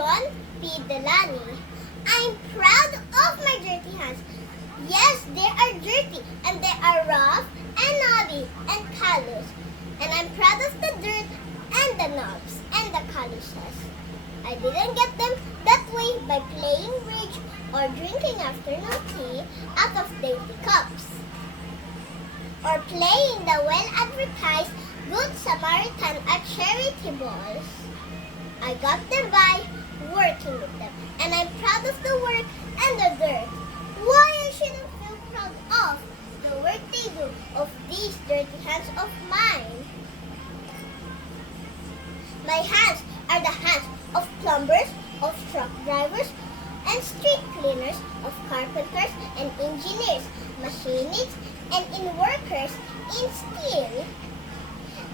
John P. Delany. I'm proud of my dirty hands. Yes, they are dirty and they are rough and knobby and callous. And I'm proud of the dirt and the knobs and the calluses. I didn't get them that way by playing bridge or drinking afternoon tea out of dainty cups. Or playing the well-advertised Good Samaritan at charity balls. I got them by working with them, and I'm proud of the work and the dirt. Why I shouldn't feel proud of the work they do of these dirty hands of mine? My hands are the hands of plumbers, of truck drivers, and street cleaners, of carpenters and engineers, machinists, and in workers in steel.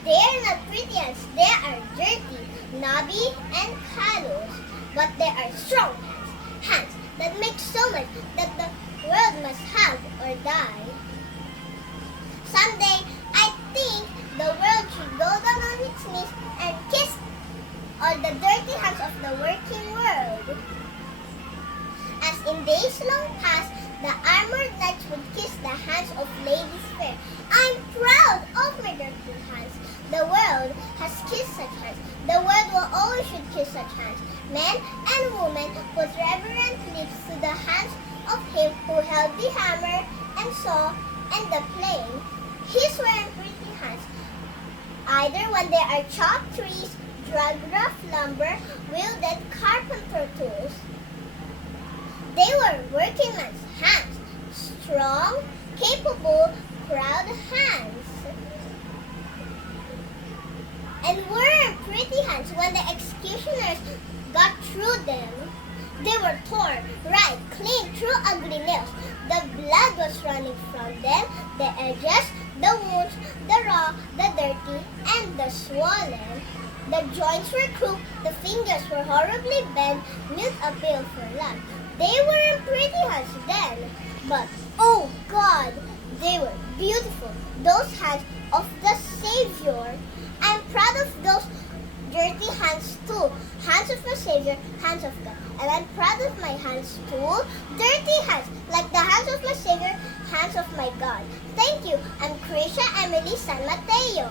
They are not pretty hands, they are dirty, knobby, and callous, but they are strong hands, hands that make so much that the world must have or die. Someday, I think the world should go down on its knees and kiss all the dirty hands of the working world. As in days long past, the armored knights would kiss the hands of ladies fair. I'm proud of my dirty hands. The world has kissed such hands. The world will always should kiss such hands. Men and women put reverent lips to the hands of him who held the hammer and saw and the plane. His wearing pretty hands, either when they are chopped trees, drug rough lumber, wielded carpenter tools. They were working man's hands, strong, capable, proud hands. And were pretty hands when the executioners got through them. They were torn right clean through ugly nails. The blood was running from them, the edges, the wounds, the raw, the dirty, and the swollen. The joints were crooked, the fingers were horribly bent, mute appeal for love. They weren't pretty hands then, but oh God, they were beautiful. Those hands of the Savior. I'm proud of those dirty hands too. Hands of my Savior, hands of God. And I'm proud of my hands too. Dirty hands, like the hands of my Savior, hands of my God. Thank you. I'm Krisha Emily San Mateo.